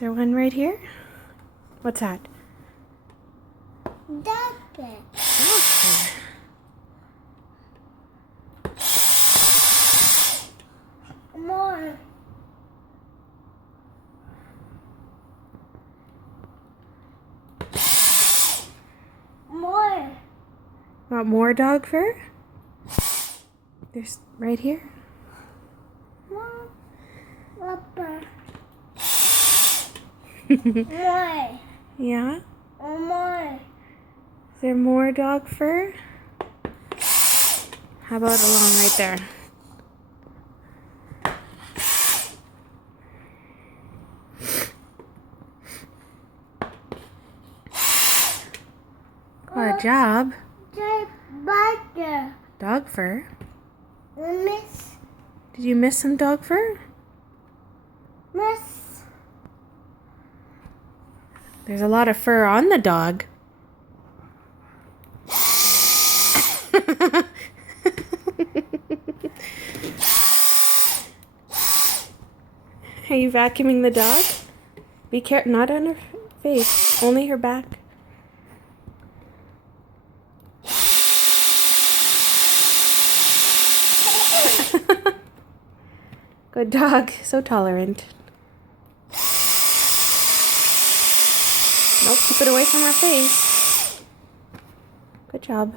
there one right here? What's that? Dog fur. Dog fur. More. More. Want more dog fur? There's right here. More. Rubber. More. Yeah? More. Is there more dog fur? How about along right there? Good job. Butter. Dog fur. Miss. Did you miss some dog fur? Miss. There's a lot of fur on the dog. Are you vacuuming the dog? Be careful, not on her face, only her back. Good dog, so tolerant. Nope, keep it away from her face. Good job.